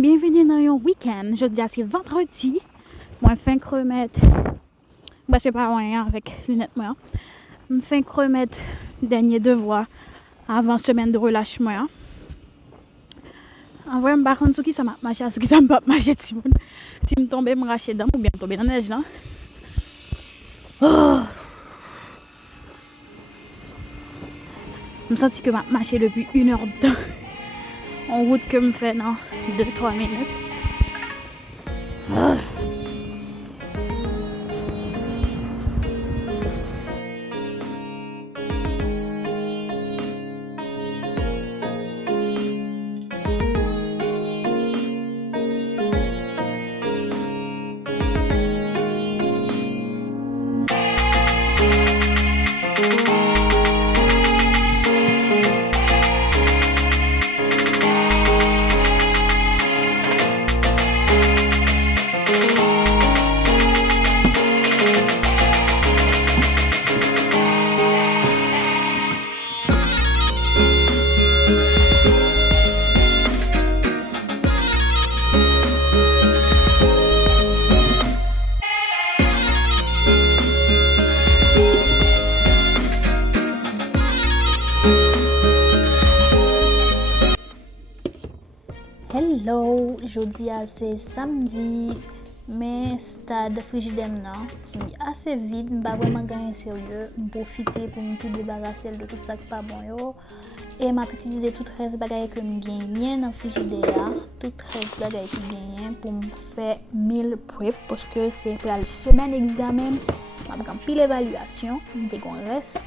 Bienvenue dans un week-end. Je dis c'est vendredi. Moi, fin remettre. Bah, c'est pas rien avec lunettes moi. Fin remettre dernier devoir avant semaine de relâchement. En vrai, je ne sais pas qui ça m'a marché, ce qui ça m'a marché. Si je tombe, je me rache dedans ou bien tomber dans la neige là. Oh! Je me sens que je marché depuis 1 heure de temps. En route que je fais dans 2-3 minutes. Oh. Hello, jeudi c'est samedi, mais stade frigidaire qui assez vide, m'pas vraiment gagner sérieux, profiter pour me tout débarrasser de tout ça qui pas bon yo et m'a utiliser tout reste bagaille que me gagner dans frigidaire, tout reste bagaille qui gagne pour me faire 1000 prep parce que c'est pour la semaine examen, m'a pile évaluation, dès qu'on reste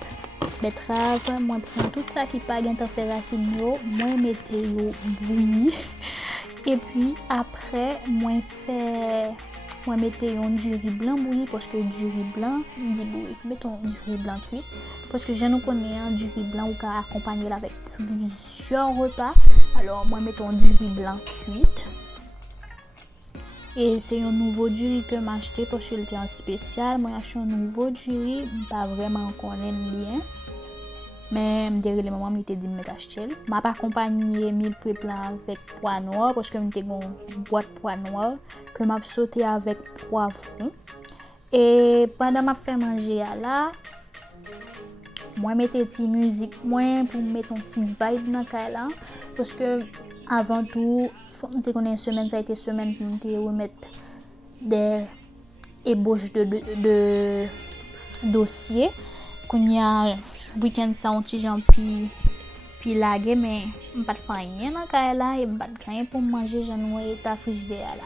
betterave, moi prends tout ça qui pas gain température yo, moi mettez yo bouillir. Et puis après, moi mettez un du riz blanc bouilli parce que du riz blanc, mettons du riz blanc cuit parce que je ne connais un du riz blanc ou qu'à accompagner avec plusieurs repas. Alors moi mettons du riz blanc cuit. Et c'est un nouveau du riz que j'ai acheté parce que c'était en spécial. Moi j'ai acheté un nouveau du riz, pas vraiment connaître bien. Mais derrière les moments où j'étais dit me acheter, m'a pas accompagné 1000 préplan avec pois noirs parce que j'étais une boîte pois noirs que m'a sauté avec poivron. Et pendant m'a fait manger là, moi mettais petite musique moi pour mettre un petit vibe dans là parce que avant tout, on connaît semaine ça a été semaine qui me remettre des ébauches de dossiers qu'on y a week-end ça on ti puis laguer mais pas de rien dans cas là et pas de rien pour manger j'en ai ta frigidaire là.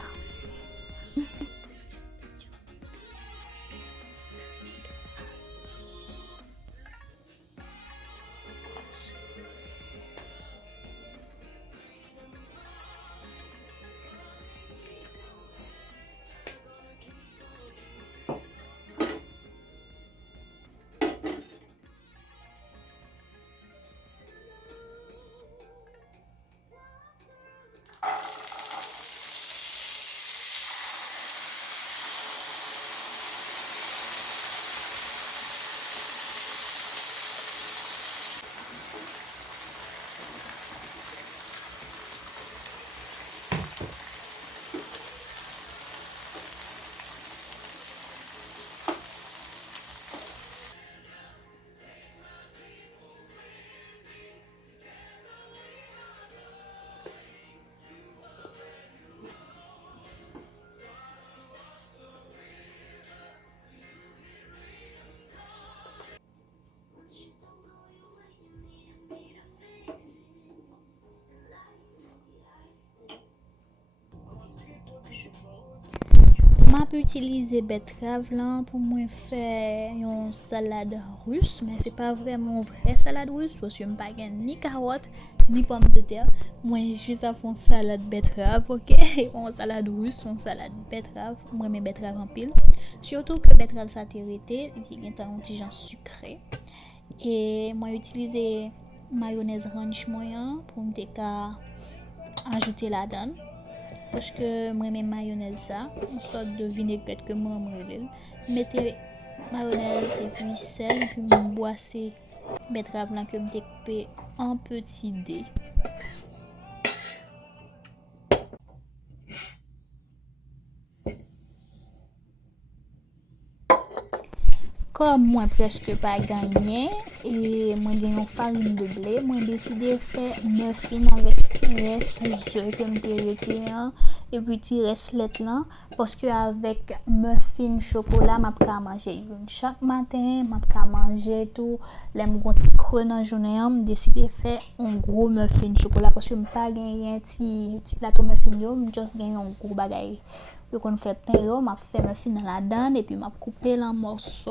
M'a utiliser betterave là pour moi faire une salade russe mais c'est pas vraiment vrai salade russe parce que m'pas ni carotte ni pomme de terre moi juste à fond salade betterave OK une salade russe une salade betterave moi mes betterave en pile surtout que betterave ça t'irrité il y a un petit genre sucré et moi utiliser mayonnaise ranch moyen pour me ajouter la dedans parce que moi mes mayonnaise ça une sorte de vinaigrette que moi mettez mayonnaise et puis sel et puis boisser betterave là que me découper en petits dés. comme moi presque pas gagné et moi j'ai une farine de blé, moi décidé de faire muffin avec reste œufs que me retiré et puis tirer slette là parce que avec muffin chocolat m'a pas manger chaque matin, m'a pas manger tout les mon petit creux dans journée, me décidé de faire un gros muffin chocolat parce que me pas gagné un petit plateau muffin yo, me juste gagné un gros bagage. Donc on fait pain yo, m'a fait muffin dans la dent et puis m'a coupé en morceaux.